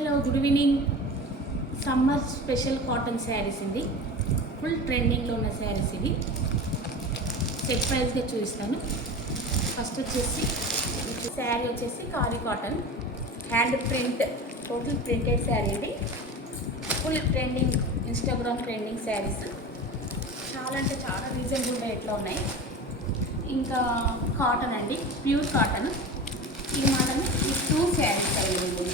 Hello, good evening. Summer special cotton saris ఇది. Full ట్రెండింగ్లో ఉన్న శారీస్ ఇది. సెట్ ప్రైస్గా చూపిస్తాను. ఫస్ట్ వచ్చేసి శారీ వచ్చేసి కారీ cotton hand print, total printed sari అండి. Full trending, Instagram trending saris. చాలా అంటే చాలా రీజనబుల్ రేట్లో ఉన్నాయి. ఇంకా కాటన్ అండి, ప్యూర్ కాటన్. ఈ మాటని ఈ 2 శారీస్ అవైలబుల్.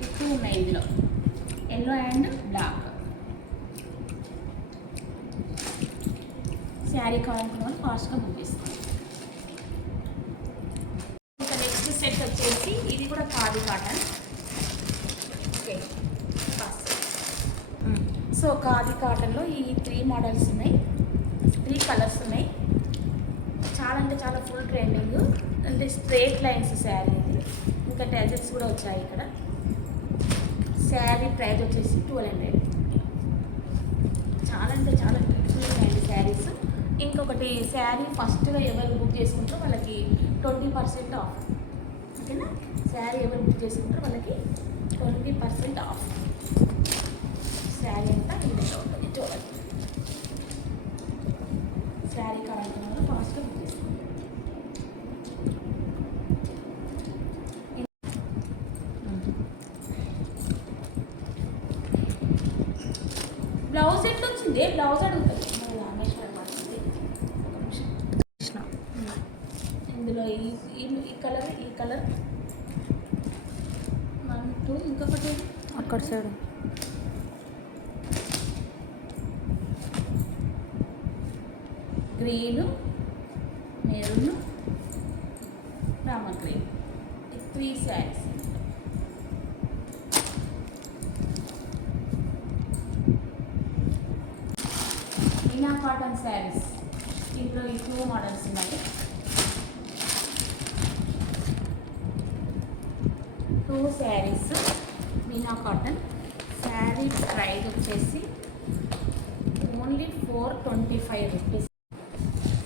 ఈ 2 ఉన్నాయి ఇందులో, ఎల్లో అండ్ బ్లాక్. శారీ కావాలనుకున్న వాళ్ళు ఫాస్ట్గా బుక్ చేసుకోండి. ఇంకా నెక్స్ట్ సెట్ వచ్చేసి ఇది కూడా khadi cotton. Okay, so khadi కాటన్లో ఈ 3 మోడల్స్ ఉన్నాయి, 3 కలర్స్ ఉన్నాయి. చాలా అంటే చాలా ఫుల్ ట్రెండింగ్. అంటే స్ట్రేట్ లైన్స్ శారీ ఇది. ఇంకా టెజల్స్ కూడా వచ్చాయి ఇక్కడ. శారీ ప్రైస్ వచ్చేసి 1200. చాలా అంటే చాలా బ్యూటిఫుల్ ఉన్నాయి శారీస్. ఇంకొకటి శారీ ఫస్ట్గా ఎవరు బుక్ చేసుకుంటారో వాళ్ళకి 20% ఆఫ్. ఓకేనా, శారీ ఎవరు బుక్ చేసుకుంటారో వాళ్ళకి 20% ఆఫ్. శారీ అంతా ఇందులో ఉంటుంది, చూడండి. శారీ కావాలనుకున్న వాళ్ళు ఫాస్ట్గా బుక్ చేసుకోండి. బ్లౌజ్ ఎట్లా వచ్చింది? బ్లౌజ్ అడుగుతుంది మరి రామేశ్వరం పడుతుంది. ఇందులో ఈ కలర్, ఈ కలర్ 1, 2, ఇంకొకటి అక్కడ side green, maroon, Rama green. 3 saris. Meena cotton saris. ఇందులో ఈ 2 మోడల్స్ ఉన్నాయి. 2 శారీస్ మీనా కాటన్. శారీ ప్రైస్ వచ్చేసి only 425 rupees.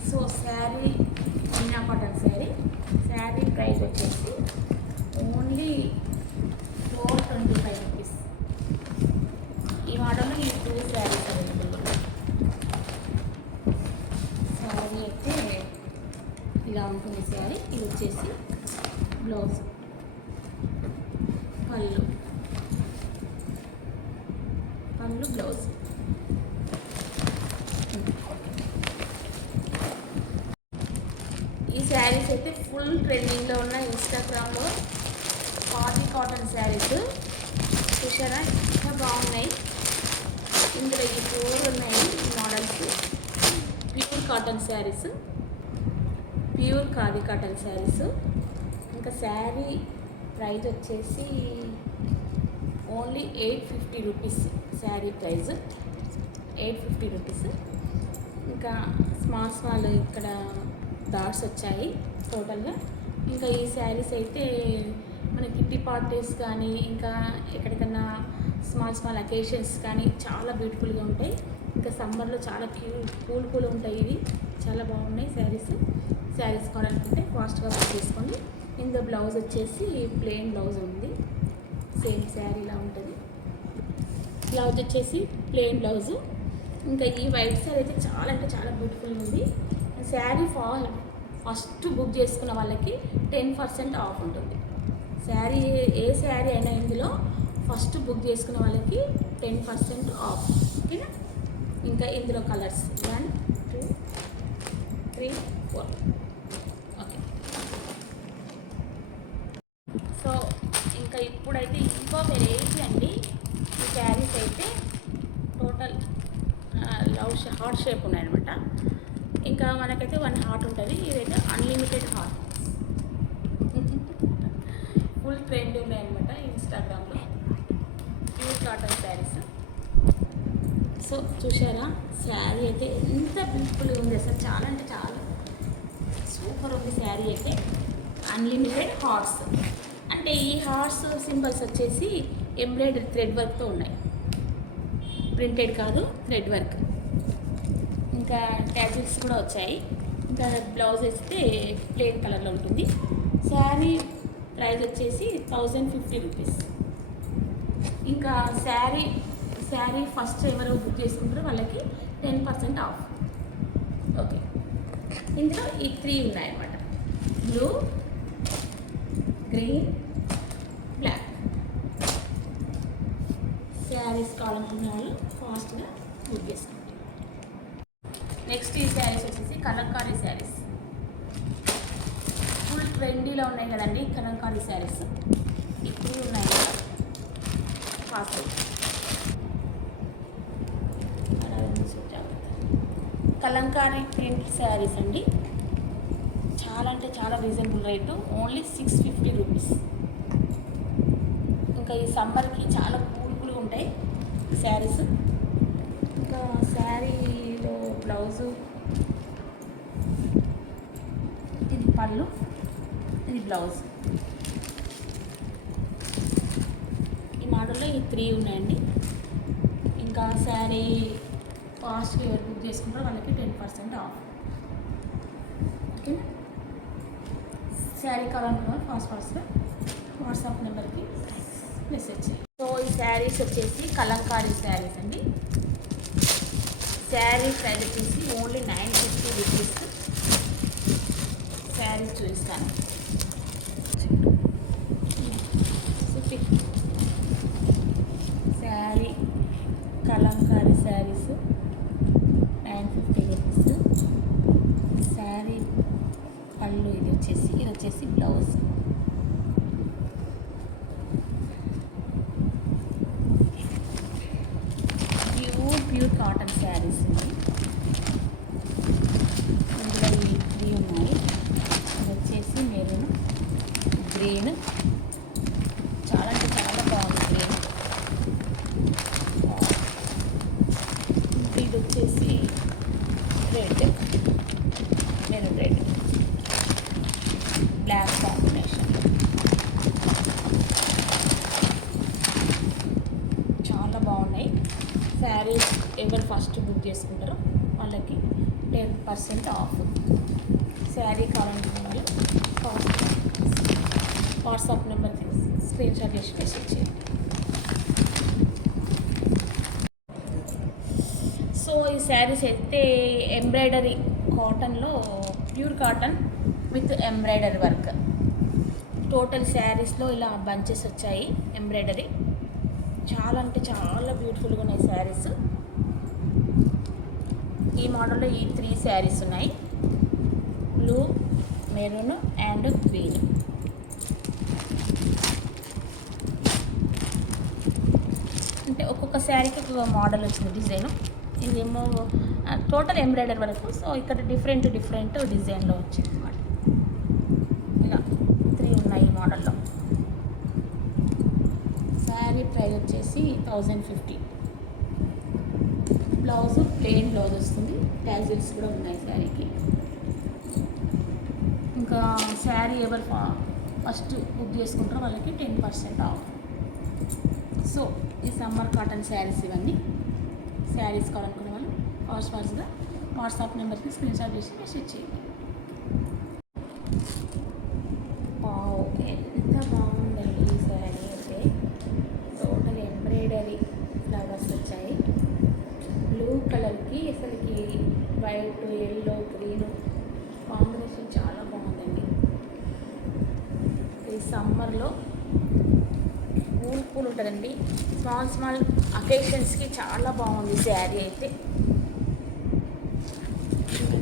So sari Meena cotton sari price వచ్చేసి ఓన్లీ 425 రూపీస్. ఈ మోడల్లో ఈ 2 శారీస్ అవైలబుల్ ఉన్నాయి. శారీ అయితే ఇలా ఉంటుంది. శారీ ఇది వచ్చేసి బ్లౌజ్, పళ్ళు బ్లౌజ్. ఈ శారీస్ అయితే ఫుల్ ట్రెండింగ్లో ఉన్న ఇన్స్టాగ్రామ్లో ఖాదీ కాటన్ శారీస్. చూసారా ఇంకా బాగున్నాయి. ఇందులో ఈ 4 ఉన్నాయి ఈ models. Pure cotton saris, pure khadi cotton saris. ఇంకా శారీ ప్రైస్ వచ్చేసి only 850 rupees. Sari price 850 rupees. ఇంకా స్మాల్ ఇక్కడ డాట్స్ వచ్చాయి టోటల్గా. ఇంకా ఈ శారీస్ అయితే మన కిట్టి పార్టీస్ కానీ ఇంకా ఎక్కడికన్నా స్మాల్ అకేషన్స్ కానీ చాలా బ్యూటిఫుల్గా ఉంటాయి. ఇంకా సమ్మర్లో చాలా కూల్ ఉంటాయి. ఇవి చాలా బాగున్నాయి శారీస్ కావాలనుకుంటే ఫాస్ట్గా బుక్ చేసుకోండి. ఇందులో బ్లౌజ్ వచ్చేసి ప్లెయిన్ బ్లౌజ్ ఉంది, సేమ్ శారీలా ఉంటుంది. బ్లౌజ్ వచ్చేసి ప్లెయిన్ బ్లౌజు. ఇంకా ఈ వైట్ శారీ అయితే చాలా అంటే చాలా బ్యూటిఫుల్గా ఉంది. శారీ ఫస్ట్ బుక్ చేసుకున్న వాళ్ళకి 10% ఆఫ్ ఉంటుంది. శారీ ఏ శారీ అయినా ఇందులో ఫస్ట్ బుక్ చేసుకున్న వాళ్ళకి 10% ఆఫ్. ఓకేనా. ఇంకా ఇందులో కలర్స్ 1, 2, 3, 4. ఓకే, సో ఇంకా ఇప్పుడైతే ఇంకో వెరైటీ అండి. ఈ శారీస్ అయితే టోటల్ హార్ట్ షేప్ ఉన్నాయన్నమాట. ఇంకా మనకైతే 1 హార్ట్ ఉంటుంది. ఇదైతే అన్లిమిటెడ్ హార్ట్. ఫుల్ ట్రెండ్ ఉన్నాయన్నమాట ఇన్స్టాగ్రామ్లో ప్యూర్ కాటన్ శారీస్. సో చూసారా శారీ అయితే ఎంత బ్యూటిఫుల్గా ఉంది అసలు. చాలా అంటే చాలా సూపర్ ఉంది శారీ అయితే. అన్లిమిటెడ్ హార్ట్స్ అంటే ఈ హార్ట్స్ సింబల్స్ వచ్చేసి ఎంబ్రాయిడరీ థ్రెడ్ వర్క్తో ఉన్నాయి, ప్రింటెడ్ కాదు, థ్రెడ్ వర్క్. ఇంకా ట్యాజిల్స్ కూడా వచ్చాయి. ఇంకా బ్లౌజ్ వేస్తే ప్లెయిన్ కలర్లో ఉంటుంది. శారీ ప్రైస్ వచ్చేసి 1050 రూపీస్. ఇంకా శారీ ఫస్ట్ ఎవరు బుక్ చేసుకుంటారో వాళ్ళకి 10% ఆఫ్. ఓకే, ఇందులో ఈ 3 ఉన్నాయన్నమాట, బ్లూ, గ్రీన్, బ్లాక్. శారీస్ కావాలనుకున్న వాళ్ళు ఫాస్ట్గా బుక్ చేసుకుంటారు. నెక్స్ట్ ఈ శారీస్ వచ్చేసి కలంకారీ శారీస్. ఫుల్ ట్రెండీలో ఉన్నాయి కదండి కలంకారీ శారీస్, ఇప్పుడు ఉన్నాయి కదా ఫాస్ట్. కలంకారీ ప్రింట్ శారీస్ అండి, చాలా అంటే చాలా రీజనబుల్ రేటు, ఓన్లీ 650 రూపీస్. ఇంకా ఈ సమ్మర్కి చాలా కూల్గా ఉంటాయి శారీస్. ఇంకా శారీలో బ్లౌజు, ఇది పళ్ళు, ఇది బ్లౌజ్. ఈ మోడల్లో ఈ 3 ఉన్నాయండి. ఇంకా శారీ ఫాస్ట్గా ఎవరు బుక్ చేసుకుంటారో వాళ్ళకి 10% ఆఫ్. ఓకే, శారీ కావాలనుకున్న ఫాస్ట్గా వాట్సాప్ నెంబర్కి మెసేజ్ చేయండి. సో ఈ శారీస్ వచ్చేసి కలంకారీ శారీస్ అండి. శారీ ప్రైస్ వచ్చేసి ఓన్లీ 950 రూపీస్. శారీస్ చూపిస్తాను. శారీ కలంకారీ శారీస్ 950 రూపీస్. శారీ పళ్ళు, ఇది వచ్చేసి బ్లౌజ్. ప్యూర్ కాటన్ శారీస్ అండి. ఇందులో ఈ 3 ఉన్నాయి. ఇది వచ్చేసి మెరూన్, గ్రీన్, చాలా అంటే చాలా బాగుంది గ్రీన్. ఇది వచ్చేసి red, maroon red, black combination. చాలా బాగున్నాయి శారీస్. ఎవరు ఫస్ట్ బుక్ చేసుకుంటారో వాళ్ళకి 10% ఆఫ్. శారీ కావాలనుకున్న వాళ్ళు వాట్సాప్ నెంబర్కి స్క్రీన్ షాట్ చేసి మెసేజ్ చేయండి. సో ఈ శారీస్ అయితే ఎంబ్రాయిడరీ కాటన్లో, pure cotton with embroidery work. Total శారీస్లో ఇలా బంచెస్ వచ్చాయి ఎంబ్రాయిడరీ. చాలా అంటే చాలా బ్యూటిఫుల్గా ఉన్నాయి శారీస్. ఈ మోడల్లో ఈ 3 శారీస్ ఉన్నాయి, బ్లూ, మెరూన్ అండ్ గ్రీన్. అంటే ఒక్కొక్క శారీకి ఒక మోడల్ వచ్చింది డిజైన్. ఇదేమో టోటల్ ఎంబ్రాయిడరీ వరకు. సో ఇక్కడ డిఫరెంట్ డిజైన్లో వచ్చింది అన్నమాట. ఇలా 3 ఉన్నాయి ఈ మోడల్లో. శారీ ప్రైస్ వచ్చేసి 1050. బ్లౌజ్ ప్లెయిన్ బ్లౌజ్ వస్తుంది, ట్యాజిల్స్ కూడా ఉన్నాయి శారీకి. ఇంకా శారీ ఎవరు ఫస్ట్ బుక్ చేసుకుంటారో వాళ్ళకి 10% ఆఫ్. సో ఈ సమ్మర్ కాటన్ శారీస్ ఇవన్నీ. శారీస్ కావాలనుకునే వాళ్ళు ఫాస్ట్గా వాట్సాప్ నెంబర్కి స్క్రీన్ షాట్ చేసి మెసేజ్ చేయండి. ఎంత బాగుందండి ఈ శారీ అయితే. టోటల్ ఎంబ్రాయిడరీ ఫ్లవర్స్ వచ్చాయి. బ్లూ కలర్కి అసలుకి వైట్, ఎల్లో, గ్రీన్ కాంబినేషన్ చాలా బాగుందండి. ఈ సమ్మర్లో కూల్ ఉంటుందండి. స్మాల్ అకేషన్స్కి చాలా బాగుంది శారీ అయితే.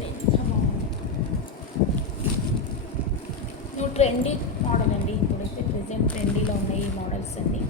ఎంత బాగుంది. ట్రెండీ మోడల్ అండి. ఇప్పుడైతే ప్రెజెంట్ ట్రెండీలో ఉన్నాయి ఈ మోడల్స్ అన్నీ.